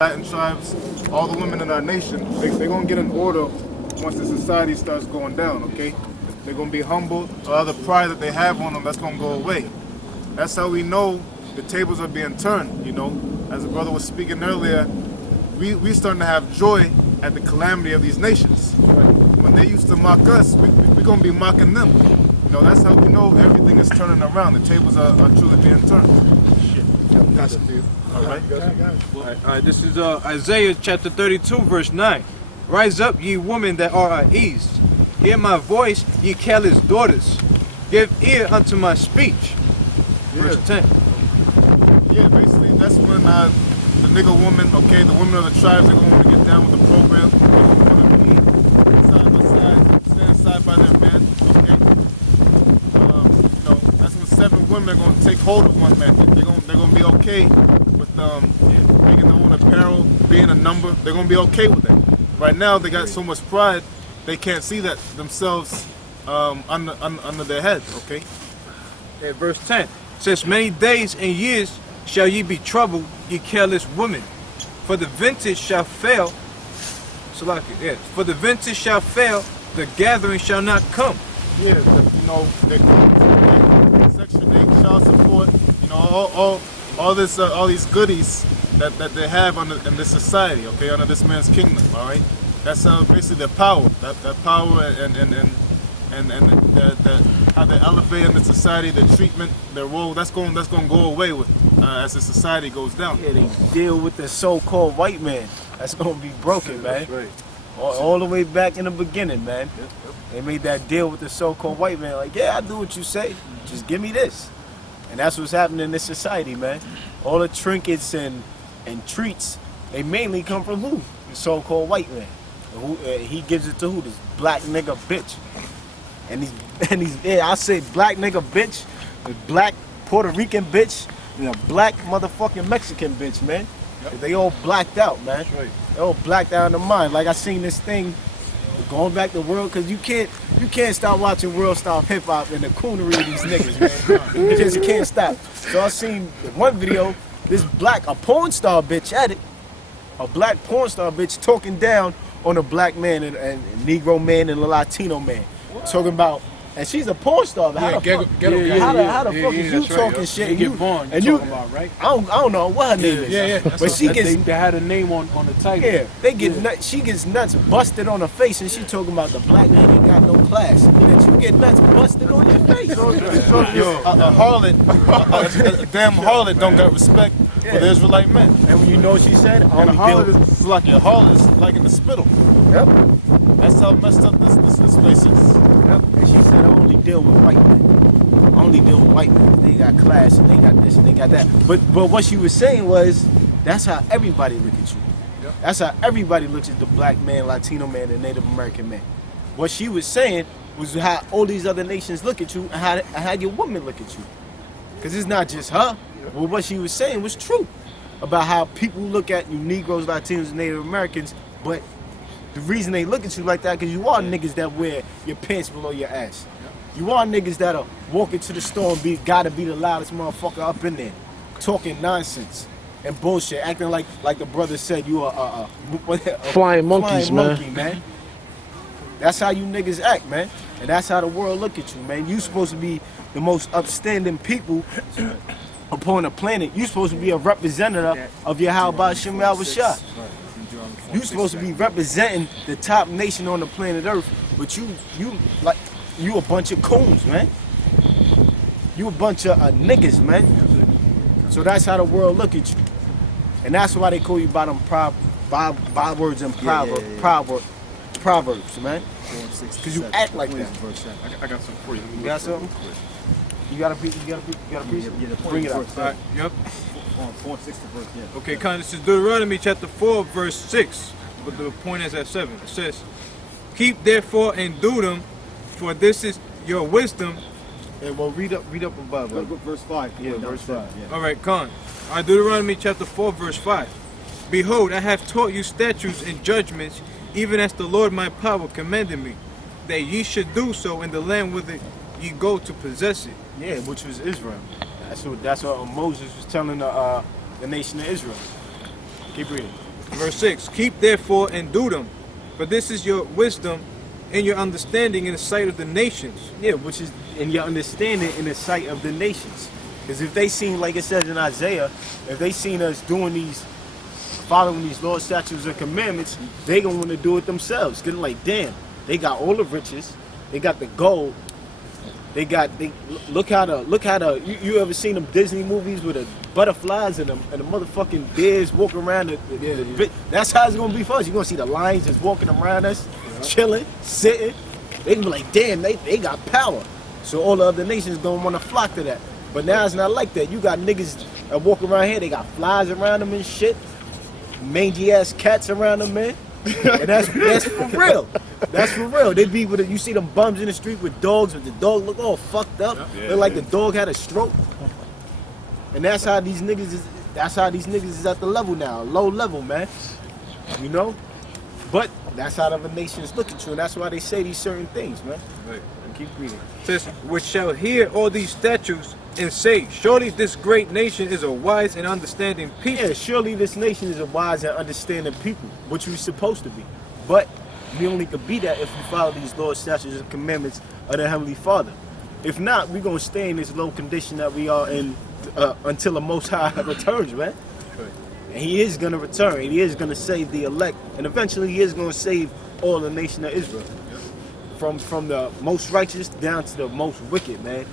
Latin tribes, all the women in our nation, they're going to get an order once the society starts going down, okay? They're going to be humble. All the pride that they have on them, that's going to go away. That's how we know the tables are being turned, you know? As the brother was speaking earlier, we starting to have joy at the calamity of these nations. When they used to mock us, we're going to be mocking them. You know, that's how we know everything is turning around. The tables are truly being turned. Gotcha. All right. All right. This is Isaiah chapter 32, verse 9. Rise up, ye women that are at ease. Hear my voice, ye careless daughters. Give ear unto my speech. Verse 10. Yeah, basically that's when the nigga woman, okay, the women of the tribes, they're going to get down with the program. They're going to be side by side, stand side by their man, okay. You know, that's when 7 women are going to take hold of one man. They're going to be okay with making their own apparel, being a number. They're going to be okay with it. Right now, they got so much pride, they can't see that themselves under their heads, okay? Okay, verse 10. Since many days and years shall ye be troubled, ye careless women. For the vintage shall fail. For the vintage shall fail, the gathering shall not come. Yeah, you know, Section 8, child support, you know, all these goodies that they have in this society, okay, under this man's kingdom, all right. That's basically their power, that power and how they elevate in the society, their treatment, their role. That's going to go away with as the society goes down. Yeah, they deal with the so-called white man. That's going to be broken, man. Right. All the way back in the beginning, man. Yep. They made that deal with the so-called white man. Like, yeah, I do what you say. Just give me this. And that's what's happening in this society, man. All the trinkets and treats, they mainly come from who? The so-called white man. He gives it to who? This black nigga bitch. And yeah, I say black nigga bitch, the black Puerto Rican bitch, and a black motherfucking Mexican bitch, man. Yep. They all blacked out, man. That's right. They all blacked out in the mind. Like I seen this thing going back to world, cause you can't stop watching world style hip hop and the coonery of these niggas, man. You just can't stop. So I seen one video, this a porn star bitch at it, a black porn star bitch talking down on a black man and Negro man and a Latino man. Talking about, and she's a porn star. But how the fuck is you talking shit? You get Vaughn, and you talking about, right? I don't know what her name is. Yeah. But she gets. They had a name on the title. Yeah, they get nuts. She gets nuts busted on her face, and she talking about the black man ain't got no class. Bitch, you get nuts busted on your face. Yo, a harlot, a damn harlot don't got respect for the Israelite men. And when you know what she said, And a harlot is like a harlot is like in the spittle. Yep. That's how messed up this place is. Yep. And she said, I only deal with white men. I only deal with white men. They got class and they got this and they got that. But what she was saying was, that's how everybody look at you. Yep. That's how everybody looks at the black man, Latino man, and Native American man. What she was saying was how all these other nations look at you and how your woman look at you. Because it's not just her. Yep. Well, what she was saying was true about how people look at you Negroes, Latinos, and Native Americans, but the reason they look at you like that because you are niggas that wear your pants below your ass. You are niggas that'll walk into the store and gotta be the loudest motherfucker up in there, talking nonsense and bullshit, acting like the brother said you are a flying monkeys, man. That's how you niggas act, man, and that's how the world look at you, man. You supposed to be the most upstanding people upon the planet. You supposed to be a representative of Yahweh Shem Shah. You supposed to be representing the top nation on the planet Earth, but you a bunch of coons, man. You a bunch of niggas, man. So that's how the world look at you, and that's why they call you by them bywords and proverbs, man. Because you act like that. I got something for you. You got something? You got a piece? Bring it up. Yep. 460 verse, yeah. Okay, this is Deuteronomy chapter 4, verse 6. But the point is at 7. It says, keep therefore and do them, for this is your wisdom. And well, read up above. Verse 5. Yeah, verse 5. Yeah. All right, Deuteronomy chapter 4, verse 5. Behold, I have taught you statutes and judgments, even as the Lord my power commanded me, that ye should do so in the land whither ye go to possess it. Yeah, which was Israel. That's what Moses was telling the nation of Israel. Keep reading. Verse 6, keep therefore and do them, for this is your wisdom and your understanding in the sight of the nations. Yeah, which is in your understanding in the sight of the nations. Because if they seen, like it says in Isaiah, if they seen us following these laws, statutes, and commandments, they gonna want to do it themselves. Cause like, damn, they got all the riches, they got the gold, look how the you ever seen them Disney movies with the butterflies and the motherfucking bears walking around that's how it's gonna be for us. You're gonna see the lions just walking around us, chilling, sitting. They gonna be like, damn, they got power. So all the other nations don't want to flock to that. But now it's not like that. You got niggas that walk around here, they got flies around them and shit. Mangy ass cats around them, man. And that's for real. That's for real. They be with it. You see them bums in the street with dogs, but the dog look all fucked up. Look like the dog had a stroke. And that's how these niggas is. That's how these niggas is at the level now, low level, man. You know. But that's how the other nations look at you, and that's why they say these certain things, man. Right. And keep reading. It says, which shall hear all these statutes and say, surely this great nation is a wise and understanding people. Yeah, surely this nation is a wise and understanding people, which we're supposed to be. But we only could be that if we follow these laws, statutes, and commandments of the Heavenly Father. If not, we're going to stay in this low condition that we are in until the Most High returns, man. And He is going to return. He is going to save the elect. And eventually He is going to save all the nation of Israel. From the most righteous down to the most wicked, man.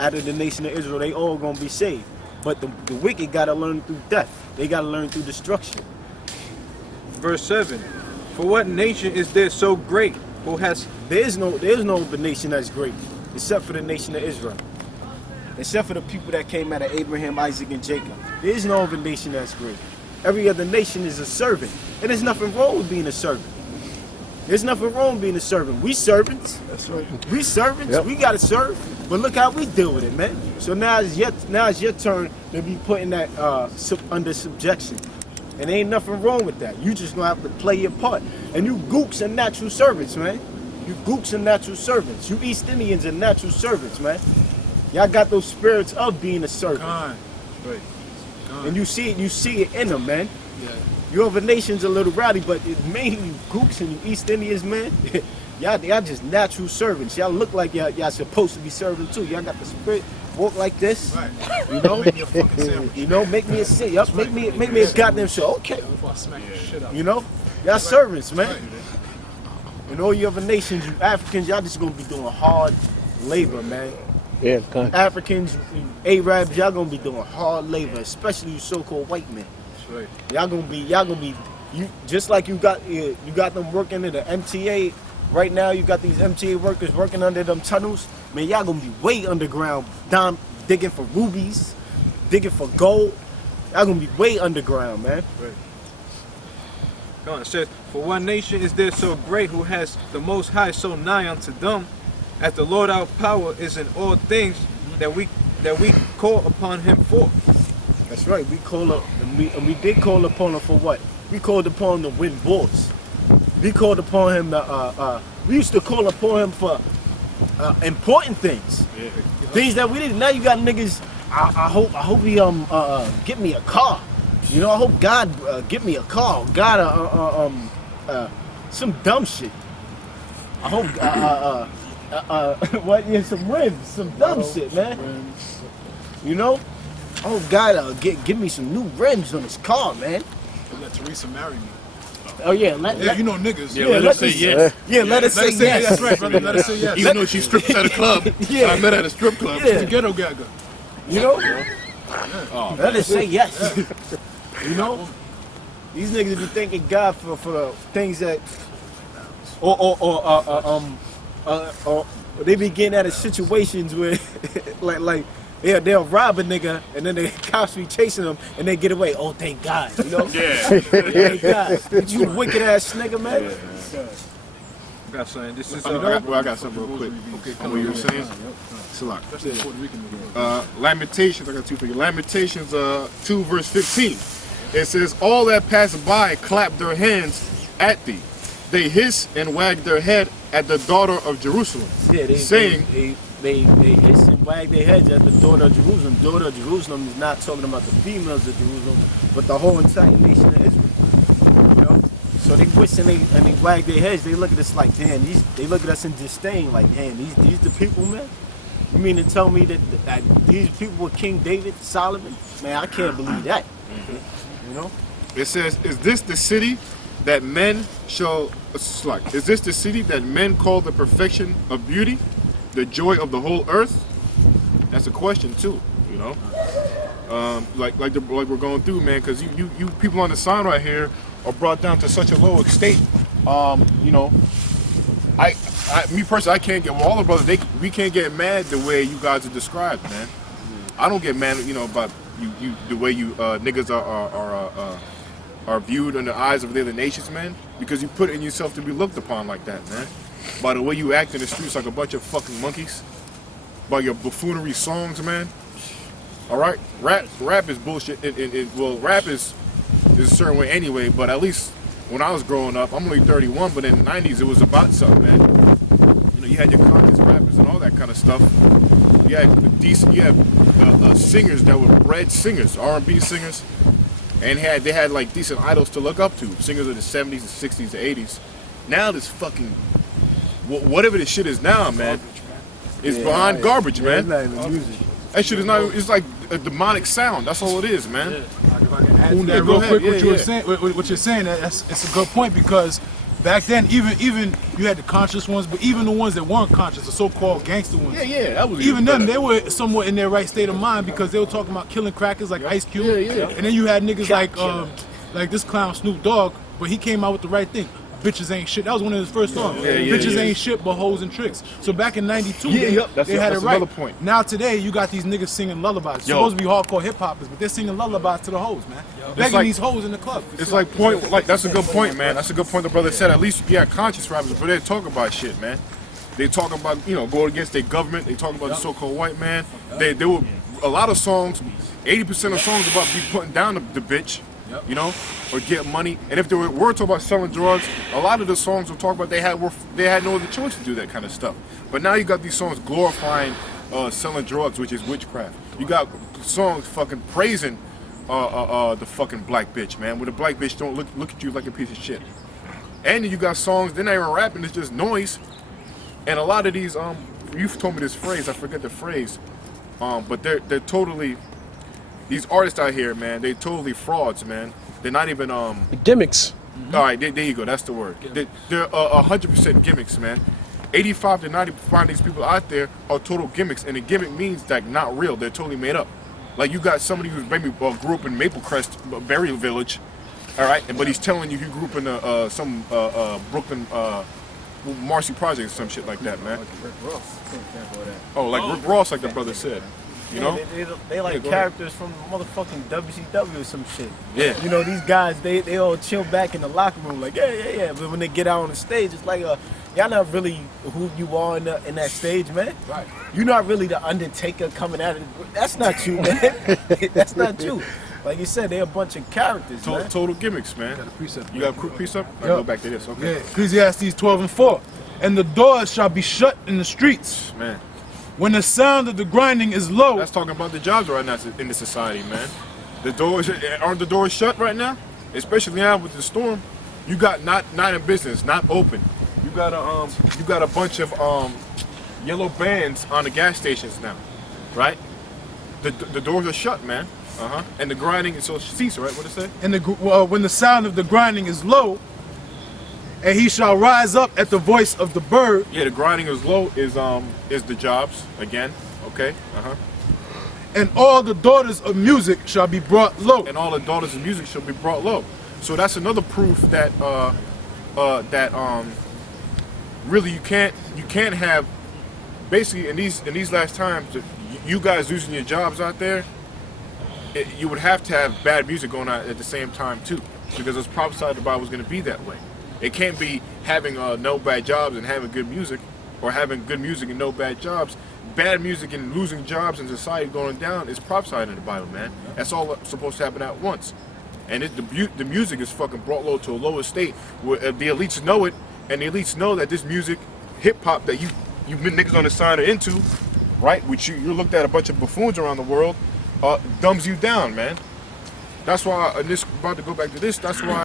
Out of the nation of Israel, they all going to be saved. But the wicked got to learn through death. They got to learn through destruction. Verse 7, for what nation is there so great who has... There's no other nation that's great except for the nation of Israel. Except for the people that came out of Abraham, Isaac, and Jacob. There is no other nation that's great. Every other nation is a servant. And there's nothing wrong with being a servant. There's nothing wrong with being a servant. We servants. That's right. We servants. Yep. We gotta serve. But look how we deal with it, man. So now it's your turn to be putting that under subjection. And ain't nothing wrong with that. You just gonna have to play your part. And you gooks are natural servants, man. You gooks are natural servants. You East Indians are natural servants, man. Y'all got those spirits of being a servant. Right. And you see it in them, man. Yeah. Your other nation's a little rowdy, but it's mainly you gooks and you East Indians, man. y'all just natural servants. Y'all look like y'all supposed to be serving too. Y'all got the spirit, walk like this. Right. You know? Make me a fucking sandwich. You know, make me a sandwich. Yup, make me a goddamn show. Okay. You know? Y'all servants, man. And all you other nations, you Africans, y'all just gonna be doing hard labor, man. Yeah, Africans, Arabs, y'all gonna be doing hard labor, especially you so-called white men. Right. Y'all gonna be you just like you got them working in the MTA right now. You got these MTA workers working under them tunnels. Man, y'all gonna be way underground, digging for rubies, digging for gold. Y'all gonna be way underground, man. Right. Go on. It says, for one nation is there so great who has the Most High so nigh unto them, as the Lord our power is in all things that we call upon Him for. That's right. We call up, and we did call upon Him for what? We called upon Him to win wars. We called upon Him to. We used to call upon Him for important things. Yeah. Things that we didn't. Now you got niggas. I hope He get me a car. You know, I hope God get me a car. God some dumb shit. I hope what? Yeah, some rims, some dumb shit, man. You know. Oh God, give me some new rims on this car, man. Let Teresa marry me. Oh yeah, you know niggas. Yeah, let us say yes. Yeah, let us say yes. That's right, brother. Let us say yes. Even though she stripped at a club. Yeah. I met her at a strip club. Yeah. She's a ghetto gaga. You know? Oh, let us say yes. You know? These niggas be thanking God for things that or they be getting out of situations where like they'll rob a nigga and then the cops be chasing them and they get away. Oh, thank God, you know? Yeah. Thank God. You wicked ass nigga, man. I got something. This is I got something real quick. Okay, what you were saying? Salak. Lamentations, I got two for you. Lamentations 2 verse 15. It says, all that pass by clap their hands at thee. They hiss and wag their head at the daughter of Jerusalem. Yeah, saying they hiss and wag their heads at the daughter of Jerusalem. Daughter of Jerusalem is not talking about the females of Jerusalem, but the whole entire nation of Israel. So they wish and they wag their heads. They look at us like, damn, they look at us in disdain, like, damn, these the people, man. You mean to tell me that these people were King David, Solomon? Man, I can't believe that. You know? It says, "Is this the city that men shall select? Is this the city that men call the perfection of beauty, the joy of the whole earth?" That's a question too. You know, like we're going through, man. Because you people on the sign right here are brought down to such a low estate. You know, me personally, I can't get. Well, all the brothers, we can't get mad the way you guys are described, man. I don't get mad, you know, about you the way you niggas are viewed in the eyes of the other nations, man. Because you put in yourself to be looked upon like that, man. By the way you act in the streets like a bunch of fucking monkeys. By your buffoonery songs, man. All right, rap is bullshit. Well, rap is a certain way anyway. But at least when I was growing up, I'm only 31, but in the 90s it was about something, man. You know, you had your conscious rappers and all that kind of stuff. You had decent, singers that were bred singers, R&B singers, and they had like decent idols to look up to, singers of the 70s, the 60s, the 80s. Now this fucking whatever this shit is now, man. It's behind garbage, man. It's not even music. That shit is not. It's like a demonic sound. That's all it is, man. If I can add to Yeah, that go real ahead. quick, Yeah, what you were yeah. saying, what you're saying, it's a good point because back then, even you had the conscious ones, but even the ones that weren't conscious, the so-called gangster ones. Yeah, that was Even them, better. they were somewhat in their right state of mind because they were talking about killing crackers like Ice Cube. Yeah. And then you had niggas like this clown Snoop Dogg, but he came out with the right thing. Bitches ain't shit. That was one of his first songs. Bitches ain't shit but hoes and tricks. So back in '92, they had that's it right. another point. Now today, you got these niggas singing lullabies. Yo. Supposed to be hardcore hip hoppers, but they're singing lullabies to the hoes, man. Begging like- these hoes in the club. It's like that's a good point, man. That's a good point the brother said. At least conscious rappers, but they talk about shit, man. They talk about, you know, going against their government. They talk about the so-called white man. They were a lot of songs. 80% of songs about be putting down the bitch, you know, or get money. And if they were talking about selling drugs, a lot of the songs will talk about they had no other choice to do that kind of stuff. But now you got these songs glorifying selling drugs, which is witchcraft. You got songs fucking praising the fucking black bitch, man. Where the black bitch don't look at you like a piece of shit. And then you got songs, they're not even rapping, it's just noise. And a lot of these, you've told me this phrase, I forget the phrase, but they're totally, these artists out here, man, they totally frauds, man. They're not even, Gimmicks. all right, there you go, that's the word. They're 100% gimmicks, man. 85 to 90% of these people out there are total gimmicks, and a gimmick means like not real, they're totally made up. Like you got somebody who's maybe grew up in Maple Crest, Burial Village, all right, but he's telling you he grew up in some Brooklyn, Marcy Project or some shit like that, man. Like Rick Ross, for example of that. Oh, like Rick Ross, like the brother said. You know? They like Yeah, go characters from motherfucking WCW or some shit. Yeah. You know, these guys, they all chill back in the locker room like, yeah. But when they get out on the stage, it's like, y'all not really who you are in that stage, man. Right. You're not really the Undertaker coming out of That's not you, man. That's not you. Like you said, they're a bunch of characters, man. Total gimmicks, man. Got a precept. You got a quick precept? I'll Yup. go back to this, okay? Yeah, Ecclesiastes 12:4. And the doors shall be shut in the streets. Man, When the sound of the grinding is low, that's talking about the jobs right now in the society, man. The doors, aren't the doors shut right now? Especially now with the storm. You got not in business, not open. You got a bunch of yellow bands on the gas stations now, right? The doors are shut, man. And the grinding is so cease, right? What it say? and when the sound of the grinding is low, and he shall rise up at the voice of the bird, Yeah, the grinding is low is the jobs again. Okay. and all the daughters of music shall be brought low. And all the daughters of music shall be brought low. So that's another proof that really you can't have basically in these last times you guys losing your jobs out there. You would have to have bad music going on at the same time too, because it's prophesied the Bible was going to be that way. It can't be having no bad jobs and having good music, or having good music and no bad jobs. Bad music and losing jobs and society going down is prophesied in the Bible, man. That's all supposed to happen at once. And the music is fucking brought low to a lower state where the elites know it, and the elites know that this music, hip hop that you niggas on the side are into, right? Which you looked at a bunch of buffoons around the world, dumbs you down, man. That's why, and this about to go back to this. That's why.